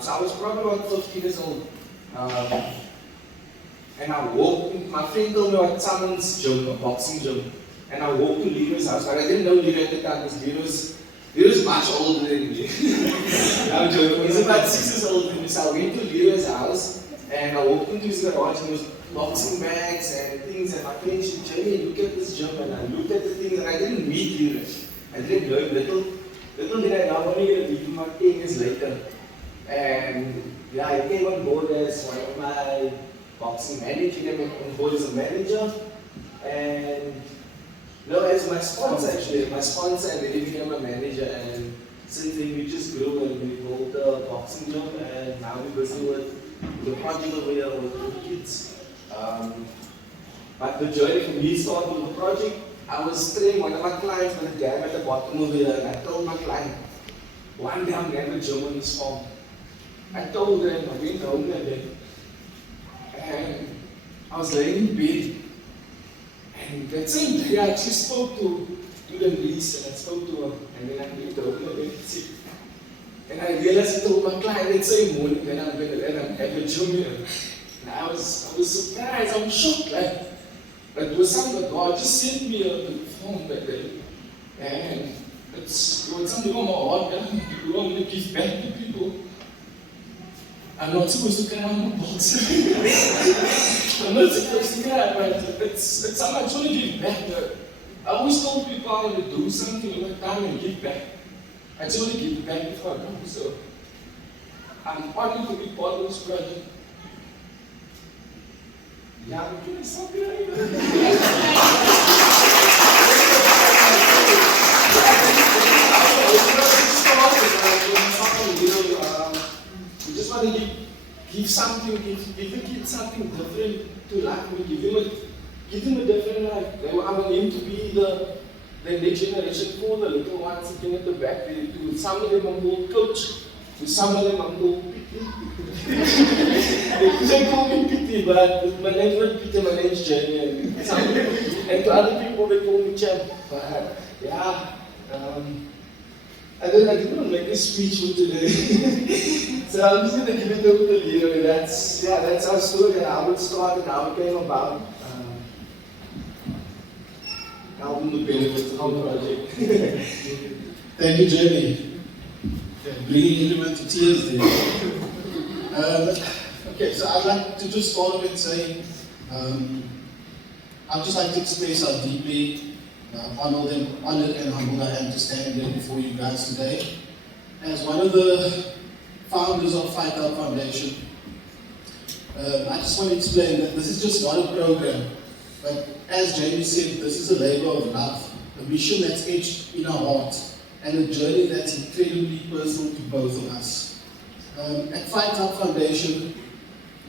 So I was probably about 15 years old. And I walked, my friend told me about someone's gym, a boxing gym. And I walked to Leroy's house, but I didn't know Leroy at the time because Leroy's much older than me. I'm joking, he's about 6 years older than me. So I went to Leroy's house and I walked into his garage and there was boxing bags and things. And my friend said, Jami, look at this gym. And I looked at the things and I didn't meet Leroy. I didn't know him. Little did I know, I'm only going to meet him about 10 years later. And yeah, he came on board as one of my boxing managers. He came on board as a manager. And no, as my sponsor actually, my sponsor, and then he became a manager. And since then we just grew and we built a boxing gym. And now we're busy with the project over here with the kids. But the journey for me started with the project. I was training one of my clients with a dam at the bottom of here, and I told my client, one day I'm going to have a gym on this farm. I told her, and I went home that day. And I was laying in bed. And that same day I actually spoke to Denise, and I spoke to her, and then I went home and I sick. And I realized I told my client that same morning that I'm going to have a gym here. And I was surprised, I was shocked. But it was something that God just sent me a phone that day. And it was something on my heart that I want to give back to people. I'm not supposed to cry on the box. I'm not supposed to cry, but it's something I just want to give back. I always told people I want to do something in my time and give back. I just want to give back before I go. So I'm honored to be part of this project. Yeah, we can stop here. We just want to give something, give the kids something different to life. We give them a different life. I want them to be the next generation for the little ones sitting at the back there. To some of them I'm called coach, to some of them I'm called they call me Pity, but my name's not Peter, my name's Jami. And to other people they call me Champ. But yeah, I didn't want to make this speech for today. So I'm just going to give it over to Leroy. That's our story and how it started and how it came about. Now we will benefit the whole project. Thank you, Jami. Bringing everyone to tears there. Okay, so I'd like to just start with saying, I'd just like to express how deeply honored and humbled I am to stand here before you guys today. As one of the founders of Fight Out Foundation, I just want to explain that this is just not a program, but as Jami said, this is a labor of love, a mission that's etched in our hearts, and a journey that's incredibly personal to both of us. At Fight Out Foundation,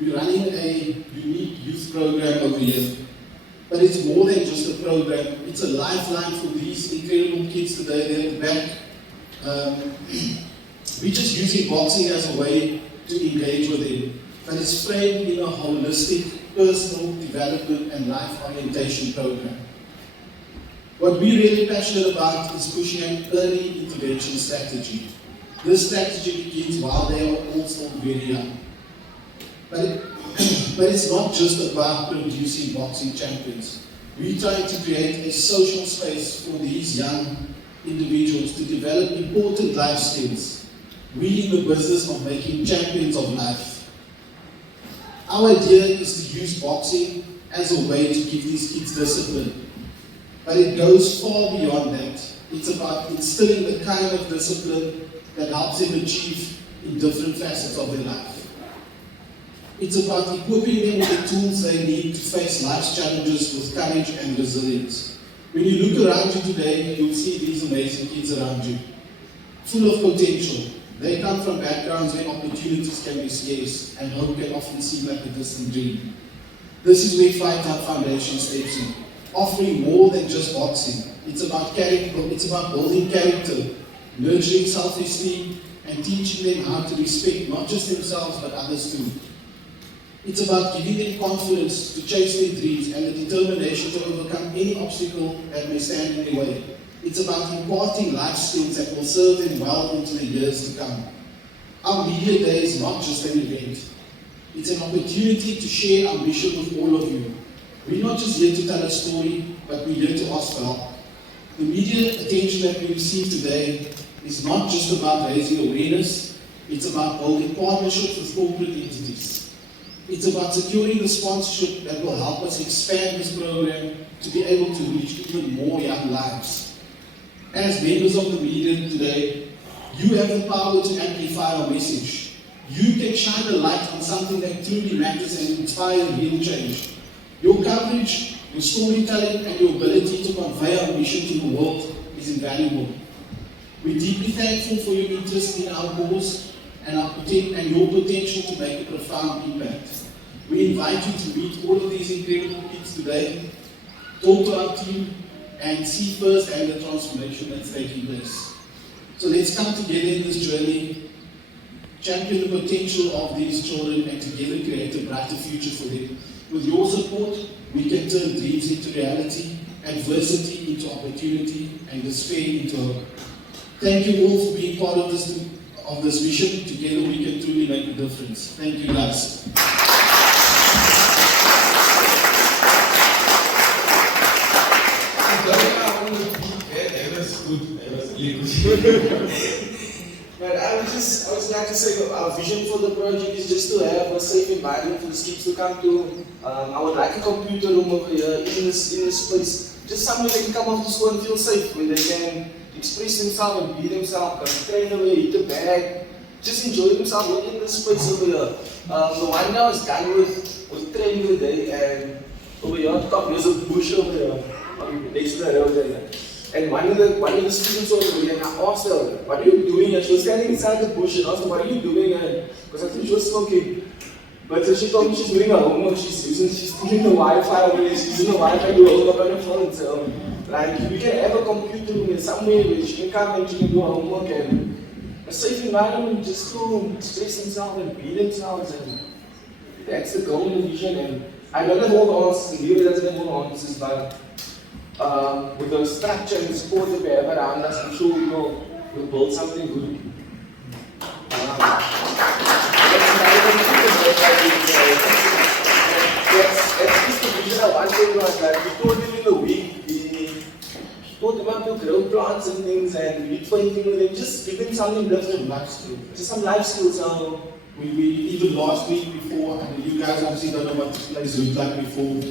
we're running a unique youth program over here. But it's more than just a program, it's a lifeline for these incredible kids today there at the back. We're just using boxing as a way to engage with them, but it's framed in a holistic, personal development and life orientation program. What we're really passionate about is pushing an early intervention strategy. This strategy begins while they are all still very young. But it's not just about producing boxing champions. We're trying to create a social space for these young individuals to develop important life skills. We're in the business of making champions of life. Our idea is to use boxing as a way to give these kids discipline. But it goes far beyond that. It's about instilling the kind of discipline that helps them achieve in different facets of their life. It's about equipping them with the tools they need to face life's challenges with courage and resilience. When you look around you today, you'll see these amazing kids around you, full of potential. They come from backgrounds where opportunities can be scarce and hope can often seem like a distant dream. This is where Fight Out Foundation steps in, offering more than just boxing. It's about character, it's about building character, nurturing self-esteem, and teaching them how to respect not just themselves but others too. It's about giving them confidence to chase their dreams and the determination to overcome any obstacle that may stand in their way. It's about imparting life skills that will serve them well into the years to come. Our Media Day is not just an event. It's an opportunity to share our mission with all of you. We're not just here to tell a story, but we're here to ask for help. The media attention that we receive today is not just about raising awareness, it's about building partnerships with corporate entities. It's about securing the sponsorship that will help us expand this program to be able to reach even more young lives. As members of the media today, you have the power to amplify our message. You can shine a light on something that truly matters and inspire real change. Your coverage, your storytelling, and your ability to convey our mission to the world is invaluable. We're deeply thankful for your interest in our cause and your potential to make a profound impact. We invite you to meet all of these incredible kids today, talk to our team, and see firsthand the transformation that's taking place. So let's come together in this journey, champion the potential of these children, and together create a brighter future for them. With your support, we can turn dreams into reality, adversity into opportunity, and despair into hope. Thank you all for being part of this mission. Together we can truly make a difference. Thank you, guys. But I would like to say our vision for the project is just to have a safe environment for the kids to come to. I would like a computer room over here in this space. Just somewhere they can come off to school and feel safe, where they can express themselves and be themselves, train away, hit the bag, just enjoy themselves in this space over here. The one now is done with training today, and over here on top there's a bush over here, next to the road there. And one of the students over here, and I asked her, what are you doing? And she was standing inside the bush, and I asked her, what are you doing? Because I think she was smoking. But so she told me she's doing her homework, she's stealing the Wi-Fi over there, she's using the Wi-Fi to hold up on her phone. So, like, we can have a computer room somewhere where she can come and she can do her homework, and a safe environment just to express themselves and be themselves. And that's the goal and the vision. And I don't have all the answers, and Leroy doesn't have all the answers, but with the structure and the support that we have around us, I'm sure we'll build something good. That's just the vision I want everyone. Like, we told them in the week, we taught them how to grow plants and things, and we did painting with them, just give them something different, life skills. Just some life skills. So we even last week before, and you guys obviously don't know what this place looked like before.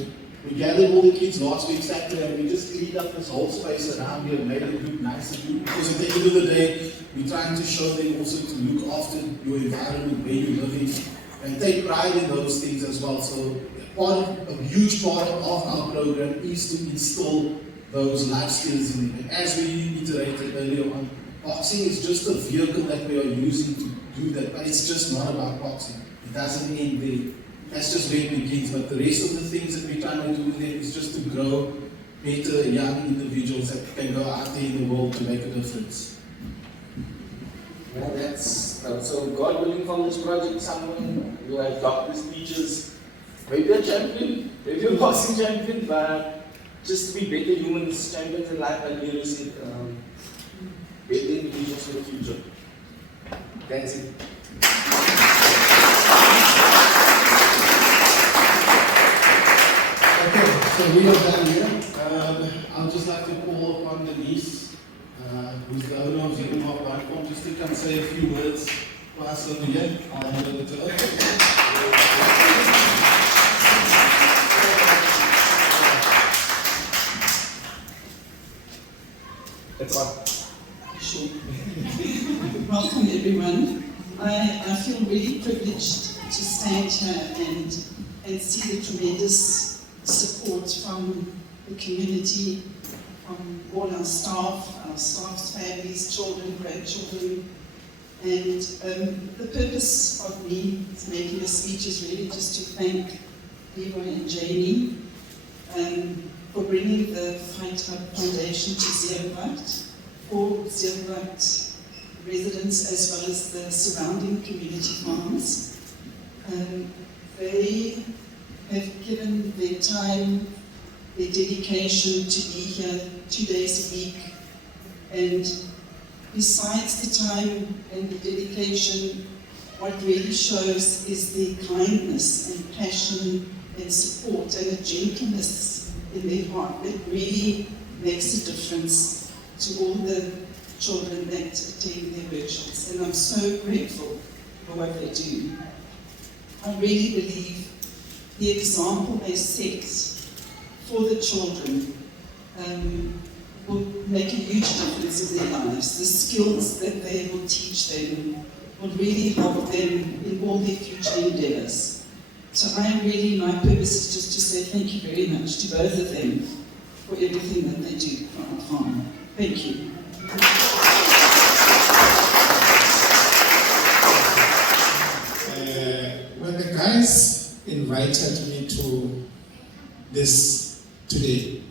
We gathered all the kids last week Saturday, and we just cleaned up this whole space around here and made it look nice and good. Because at the end of the day, we're trying to show them also to look after your environment where you're living and take pride in those things as well. So a huge part of our program is to instill those life skills in them. And as we iterated earlier on, boxing is just a vehicle that we are using to do that, but it's just not about boxing. It doesn't end there. That's just where it begins, but the rest of the things that we're trying to do with them is just to grow better young individuals that can go out there in the world to make a difference. Yeah, that's so God willing from this project, someone who have doctors, teachers, maybe a champion, maybe a boxing champion, but just to be better humans, champions in life, and Leroy said, better individuals for the future. That's it. So we are done here. I'll just like to call upon Denise, who's the owner of Zevenwacht, just to come say a few words for us over here. I'll hand over to her. That's all. Sure. Welcome everyone. I feel really privileged to stand here and see the tremendous support from the community, from all our staff's families, children, grandchildren. And the purpose of me making this speech is really just to thank Leroy and Jami for bringing the Fight Hub Foundation to Zevenwacht, for Zevenwacht residents as well as the surrounding community farms. They have given their time, their dedication to be here 2 days a week, and besides the time and the dedication, what really shows is the kindness and passion and support and a gentleness in their heart that really makes a difference to all the children that attend their workshops. And I'm so grateful for what they do. I really believe the example they set for the children will make a huge difference in their lives. The skills that they will teach them will really help them in all their future endeavors. So my purpose is just to say thank you very much to both of them for everything that they do for our farm. Thank you. When the guys invited me to this today,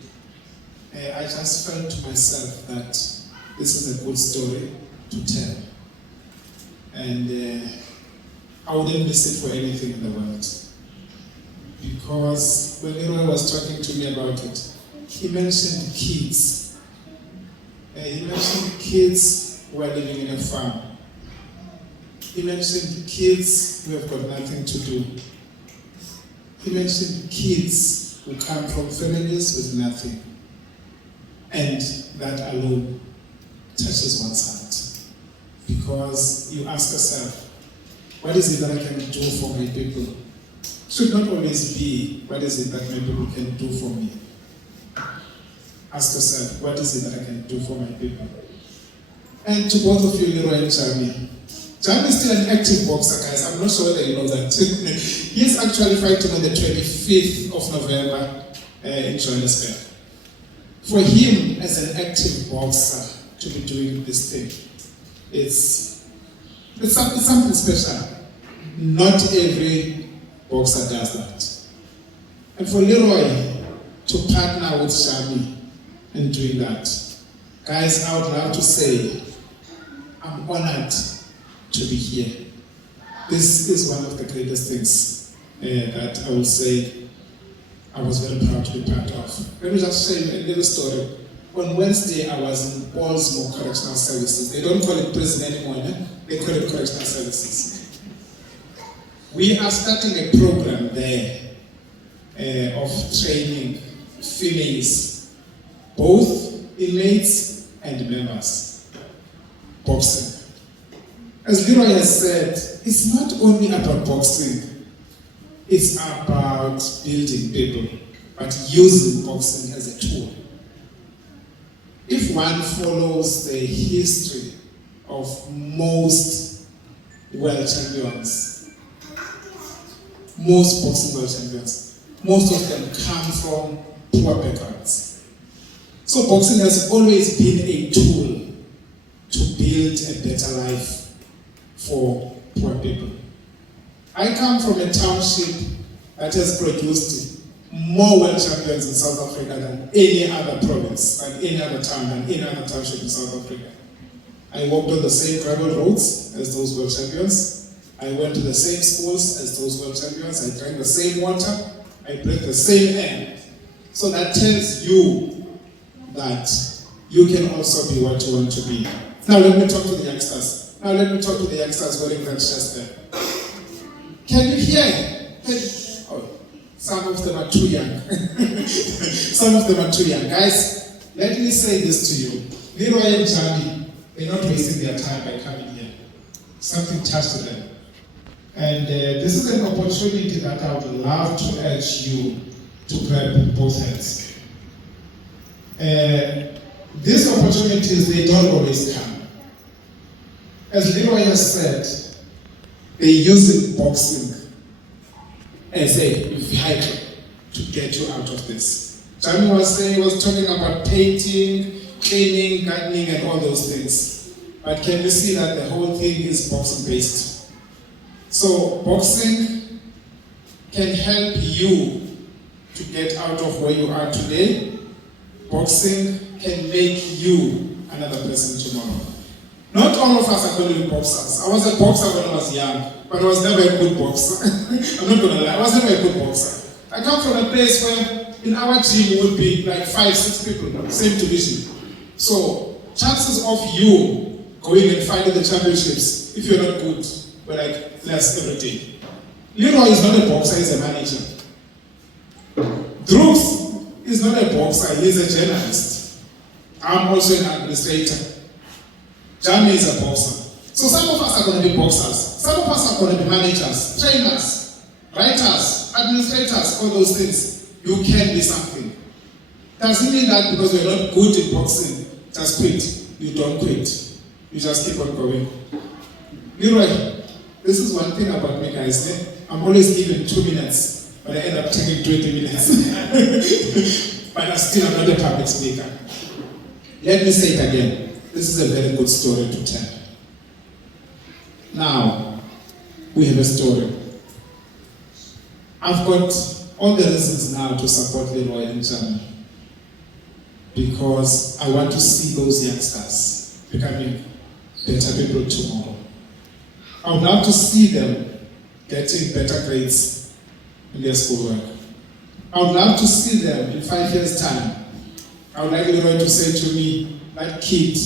I just felt to myself that this is a good story to tell. And I wouldn't miss it for anything in the world. Because when Leroy was talking to me about it, he mentioned kids. He mentioned kids who are living in a farm. He mentioned kids who have got nothing to do. He mentioned kids who come from families with nothing. And that alone touches one's heart. Because you ask yourself, what is it that I can do for my people? Should not always be, what is it that my people can do for me? Ask yourself, what is it that I can do for my people? And to both of you, Leroy and Jami, Jami is still an active boxer, guys. I'm not sure whether you know that. He is actually fighting on the 25th of November in Johannesburg. For him, as an active boxer, to be doing this thing, it's something special. Not every boxer does that. And for Leroy to partner with Jami in doing that, guys, I would love to say, I'm honored to be here. This is one of the greatest things that I would say I was very proud to be part of. Let me just share a little story. On Wednesday, I was in Balsmore Correctional Services. They don't call it prison anymore, they call it Correctional Services. We are starting a program there of training females, both inmates and members, boxing. As Leroy has said, it's not only about boxing, it's about building people, but using boxing as a tool. If one follows the history of most world champions, most boxing world champions, most of them come from poor backgrounds. So boxing has always been a tool to build a better life for poor people. I come from a township that has produced more world champions in South Africa than any other province, than any other town, than any other township in South Africa. I walked on the same gravel roads as those world champions. I went to the same schools as those world champions. I drank the same water. I breathed the same air. So that tells you that you can also be what you want to be. Now let me talk to the youngsters. Wearing that chest there. Can you hear? Some of them are too young. Some of them are too young. Guys, let me say this to you. Leroy and Jami, they're not wasting their time by coming here. Something touched them. And this is an opportunity that I would love to urge you to grab both hands. These opportunities, they don't always come. As Leroy has said, they use boxing as a vehicle to get you out of this. Jami was talking about painting, cleaning, gardening, and all those things. But can you see that the whole thing is boxing based? So boxing can help you to get out of where you are today. Boxing can make you another person tomorrow. Not all of us are going to be boxers. I was a boxer when I was young, but I was never a good boxer. I'm not going to lie, I was never a good boxer. I come from a place where in our team would be like 5-6 people, same division. So chances of you going and fighting the championships, if you're not good, were like less every day. Leroy is not a boxer, he's a manager. Drugs is not a boxer, he's a journalist. I'm also an administrator. Jami is a boxer. So some of us are going to be boxers. Some of us are going to be managers, trainers, writers, administrators, all those things. You can be something. Doesn't mean that because you're not good in boxing, just quit. You don't quit. You just keep on going. Leroy, this is one thing about me, guys. Eh? I'm always given 2 minutes, but I end up taking 20 minutes. But I'm not a public speaker. Let me say it again. This is a very good story to tell. Now, we have a story. I've got all the reasons now to support Leroy and Jami, because I want to see those youngsters becoming better people tomorrow. I would love to see them getting better grades in their schoolwork. I would love to see them in 5 years' time. I would like Leroy to say to me, that kid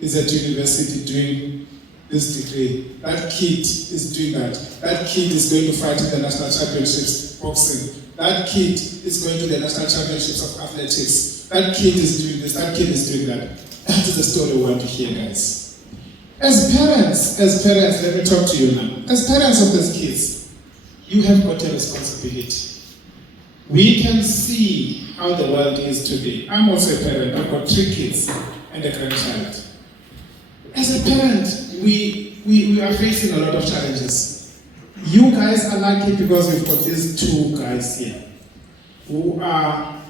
is at university doing this degree. That kid is doing that. That kid is going to fight in the national championships boxing. That kid is going to the national championships of athletics. That kid is doing this. That kid is doing that. That is the story we want to hear, guys. As parents, let me talk to you now. As parents of these kids, you have got a responsibility. We can see how the world is today. I'm also a parent. I've got 3 kids and a grandchild. As a parent, we are facing a lot of challenges. You guys are lucky because we've got these 2 guys here who are,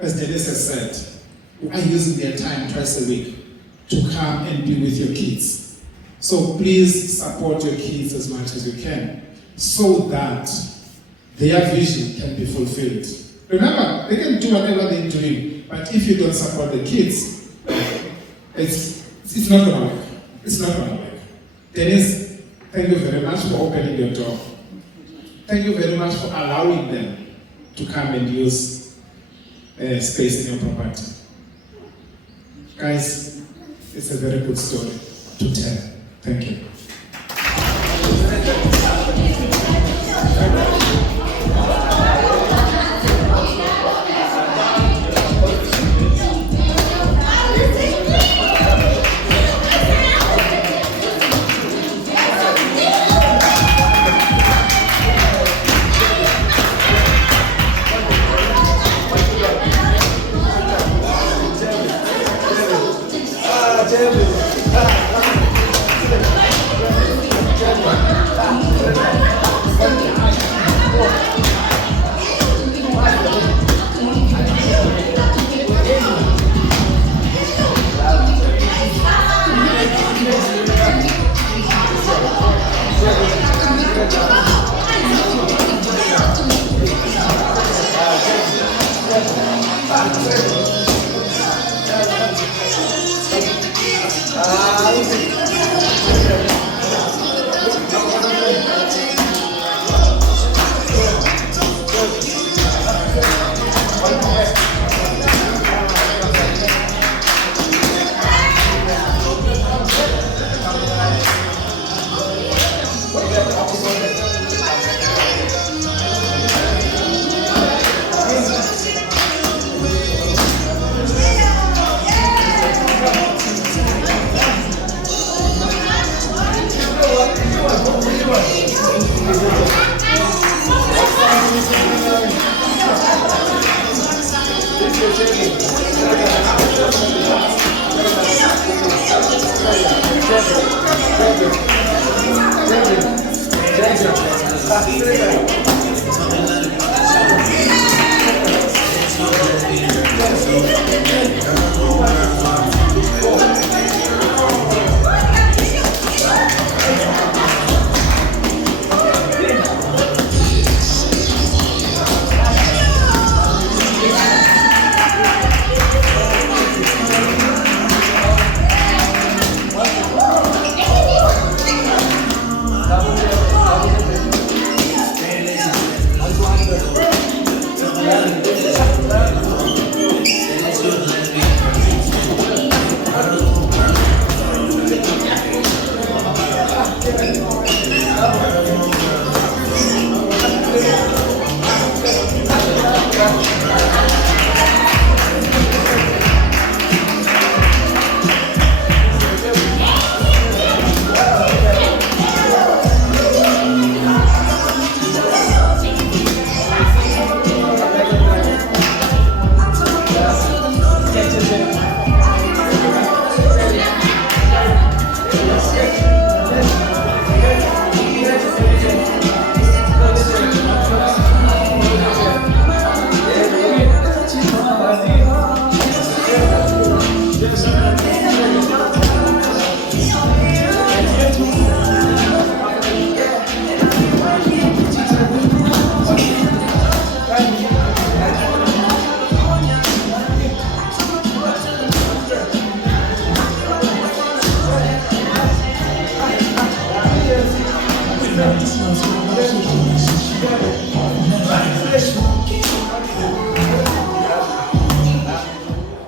as Denise has said, who are using their time twice a week to come and be with your kids. So please support your kids as much as you can so that their vision can be fulfilled. Remember, they can do whatever they're doing, but if you don't support the kids, it's not going to work. It's not going to work. Denise, thank you very much for opening your door. Thank you very much for allowing them to come and use space in your property. Guys, it's a very good story to tell. Thank you.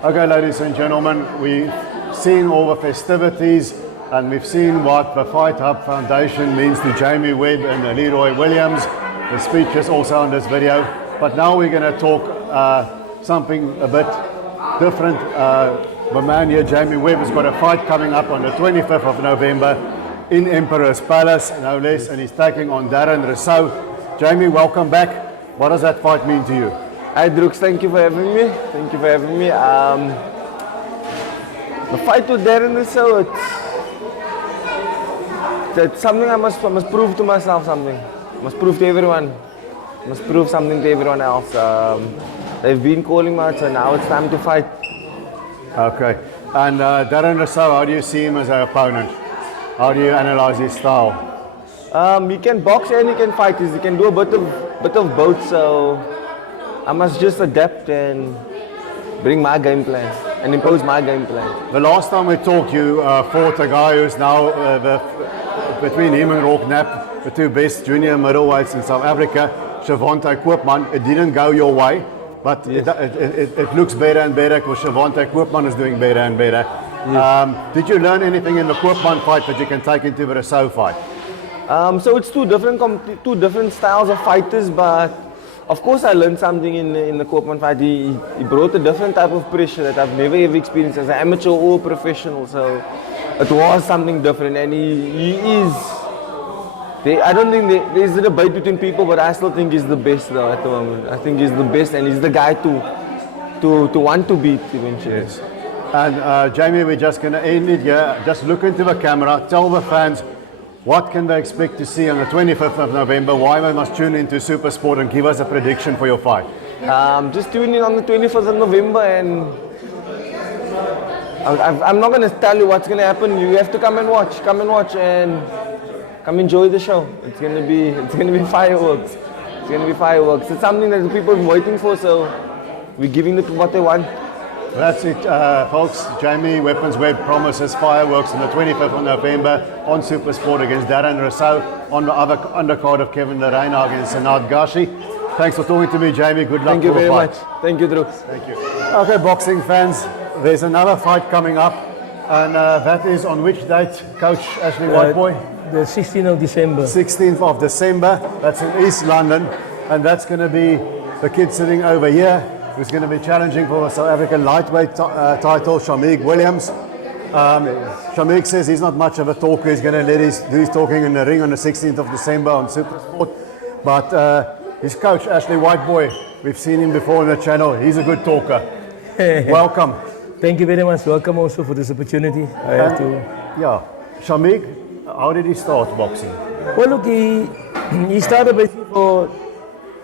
Okay, ladies and gentlemen, we've seen all the festivities and we've seen what the Fight Hub Foundation means to Jami Webb and Leroy Williams. The speech is also on this video. But now we're going to talk something a bit different. The man here, Jami Webb, has got a fight coming up on the 25th of November in Emperor's Palace, no less, and he's taking on Darren Rousseau. Jami, welcome back. What does that fight mean to you? Hi Drooks, thank you for having me. Thank you for having me. The fight with Darren Rousseau, it's something I must prove to myself something. I must prove to everyone. I must prove something to everyone else. They've been calling me out, so now it's time to fight. Okay. And Darren Rousseau, how do you see him as an opponent? How do you analyze his style? He can box and he can fight. He can do a bit of both. So I must just adapt and bring my game plan and impose my game plan. The last time we talked, you fought a guy who's now between him and Rock Knapp, the two best junior middleweights in South Africa, Shavante Koopman. It didn't go your way, but yes. it looks better and better because Shavante Koopman is doing better and better. Yes. Did you learn anything in the Koopman fight that you can take into the Rousseau fight? So it's two different styles of fighters, but of course I learned something in the Koopman fight. He brought a different type of pressure that I've never ever experienced as an amateur or professional. So it was something different, and he is. I don't think there's a debate between people, but I still think he's the best though at the moment. I think he's the best, and he's the guy to want to beat eventually. Yes. And Jami, we're just going to end it here. Just look into the camera. Tell the fans what can they expect to see on the 25th of November. Why they must tune into Super Sport and give us a prediction for your fight. Just tune in on the 25th of November, and I'm not going to tell you what's going to happen. You have to come and watch. Come and watch and come enjoy the show. It's going to be fireworks. It's going to be fireworks. It's something that the people have been waiting for, so we're giving them what they want. That's it, folks. Jami Webb promises fireworks on the 25th of November on Super Sport against Darren Rousseau, on the other undercard of Kevin Lerena against Sanad Gashi. Thanks for talking to me, Jami. Good luck. Thank you very much. Thank you, Drooks. Thank you. Okay, boxing fans, there's another fight coming up, and that is on which date, Coach Ashley Whiteboy? The 16th of December. 16th of December. That's in East London, and that's going to be the kid sitting over here, who's going to be challenging for the South African lightweight title, Shameeg Williams. Shameeg says he's not much of a talker. He's going to do his talking in the ring on the 16th of December on Super Sport. But his coach, Ashley Whiteboy, we've seen him before on the channel. He's a good talker. Welcome. Thank you very much. Welcome also for this opportunity. I have to. Yeah. Shameeg, how did he start boxing? Well, look, he started basically for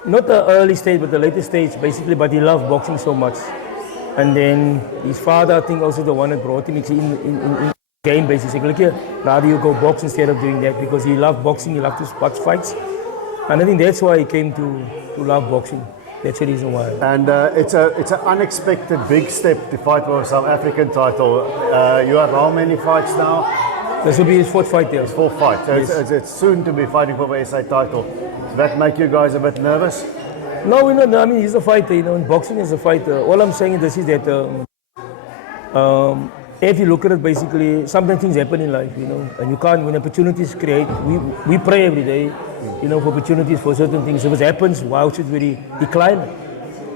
not the early stage, but the later stage, basically. But he loved boxing so much, and then his father, I think, also the one that brought him in game basis. He said, look here, now do you go box instead of doing that? Because he loved boxing, he loved to watch fights, and I think that's why he came to love boxing. That's the reason why. And it's an unexpected big step to fight for a South African title. You have how many fights now? This will be his fourth fight there. His fourth fight. So yes. it's soon to be fighting for the SA title. Does that make you guys a bit nervous? No, we're not. I mean, he's a fighter. You know, boxing is a fighter. All I'm saying is that if you look at it, basically, sometimes things happen in life. You know, and you can't. When opportunities create, we pray every day. You know, for opportunities for certain things. If it happens, why should we decline? You know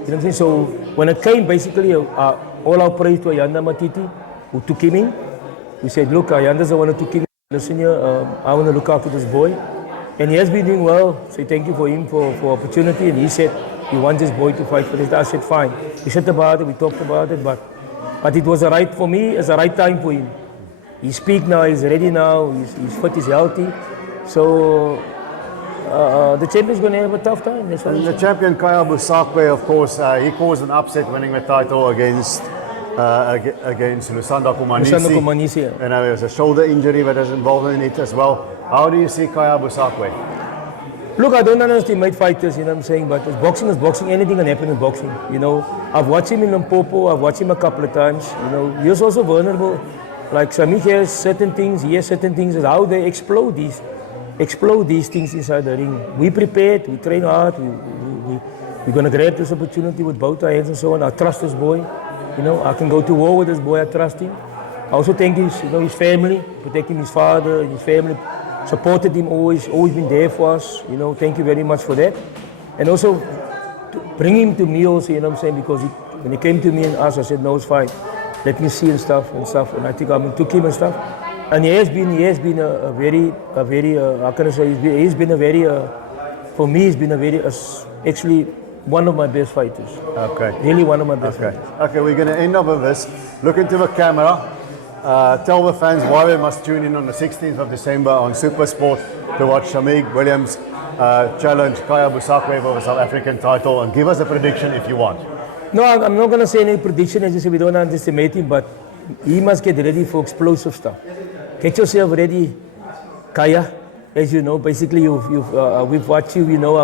what I'm saying? So when it came, basically, all our praise to Ayanda Matiti, who took him in. We said, look, Ayanda's the one who took him in. Listen here, I want to look after this boy. And he has been doing well. So thank you for him for opportunity. And he said he wants this boy to fight for this. I said, fine. We said about it, we talked about it, but it was a right for me, it's the right time for him. He's speak now, he's ready now, he's fit, he's healthy. So the champion's going to have a tough time. That's what and the champion Kaya Busakwe, of course, he caused an upset winning the title against Lusanda Kumanisi. And there was a shoulder injury that is involved in it as well. How do you see Kaya Busakwe? Look, I don't underestimate fighters, you know what I'm saying, but boxing is boxing, anything can happen in boxing, you know. I've watched him in Limpopo, I've watched him a couple of times, you know. He was also vulnerable. Like Shameeg has certain things, he has certain things, is how they explode these things inside the ring. We prepared, we train hard, we're going to grab this opportunity with both our hands and so on. I trust this boy. You know, I can go to war with this boy. I trust him. I also thank his family, protecting his father, his family, supported him always been there for us. You know, thank you very much for that. And also to bring him to me also, you know what I'm saying, because when he came to me and asked, I said, no, it's fine. Let me see and stuff. And I think I took him and stuff. And he has been a very, how can I say, he's been a very, for me, he's been a very, actually, one of my best fighters. Okay. Really one of my best fighters. Okay, we're going to end up with this. Look into the camera. Tell the fans why they must tune in on the 16th of December on Super Sport to watch Shameeg Williams challenge Kaya Busakwe for the South African title, and give us a prediction if you want. No, I'm not going to say any prediction. As I say, we don't underestimate him, but he must get ready for explosive stuff. Get yourself ready, Kaya. As you know, basically, we've watched you. You know,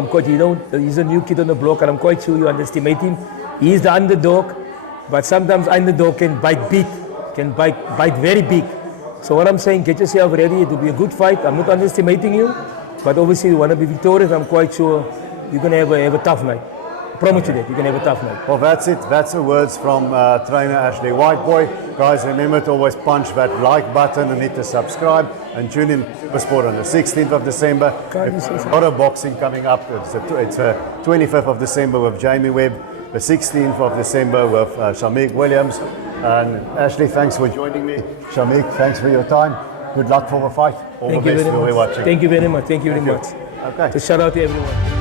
he's a new kid on the block, and I'm quite sure you underestimate him. He's the underdog, but sometimes underdog can bite big, can bite very big. So what I'm saying, get yourself ready. It will be a good fight. I'm not underestimating you, but obviously you want to be victorious. I'm quite sure you're going to have a tough night. I promise you that you're going to have a tough night. Well, that's it. That's the words from trainer Ashley Whiteboy. Guys, remember to always punch that like button and hit the subscribe, and tune in for sport on the 16th of December. A lot of boxing coming up. It's the 25th of December with Jami Webb, the 16th of December with Shameeg Williams. And Ashley, thanks for joining me. Shameeg, thanks for your time. Good luck for the fight. All the best for watching. Thank you very much. Thank you very much. Okay. So shout out to everyone.